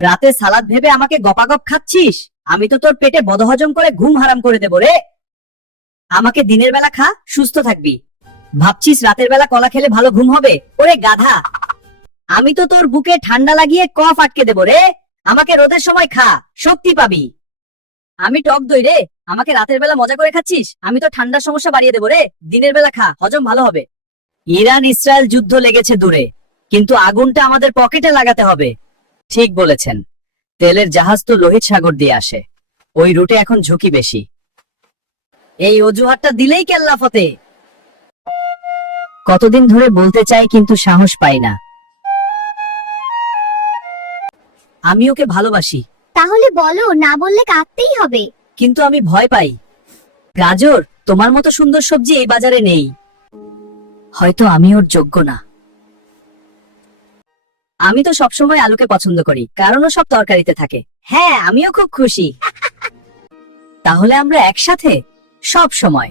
রাতে সালাদ ভেবে আমাকে গপাগপ খাচ্ছিস? আমি তো তোর পেটে বদহজম করে ঘুম হারাম করে দেবো রে। আমাকে দিনের বেলা খা, সুস্থ থাকবি। ভাবছিস রাতের বেলা কলা খেলে ভালো ঘুম হবে? ওরে গাধা, আমি তো তোর বুকে ঠান্ডা লাগিয়ে কফ আটকে দেবো রে। আমাকে রোদের সময় খা, শক্তি পাবি। আমি টক দই রে, আমাকে রাতের বেলা মজা করে খাচ্ছিস? আমি তো ঠান্ডার সমস্যা বাড়িয়ে দেবো রে। দিনের বেলা খা, হজম ভালো হবে। ইরান ইসরায়েল যুদ্ধ লেগেছে দূরে, কিন্তু আগুনটা আমাদের পকেটে লাগাতে হবে। ঠিক বলেছেন, তেলের জাহাজ তো লোহিত সাগর দিয়ে আসে, ওই রুটে এখন ঝুঁকি বেশি। এই অজুহাতটা দিলেই কেল্লা ফতে। কতদিন ধরে বলতে চাই কিন্তু সাহস পাই না। আমি ওকে ভালোবাসি। তাহলে বলো, না বললে কাঁদতেই হবে। কিন্তু আমি ভয় পাই। গাজর, তোমার মতো সুন্দর সবজি এই বাজারে নেই। হয়তো আমি ওর যোগ্য না। আমি তো সবসময় আলুকে পছন্দ করি, কারণ ও সব তরকারিতে থাকে। হ্যাঁ, আমিও খুব খুশি। তাহলে আমরা একসাথে সব সময়।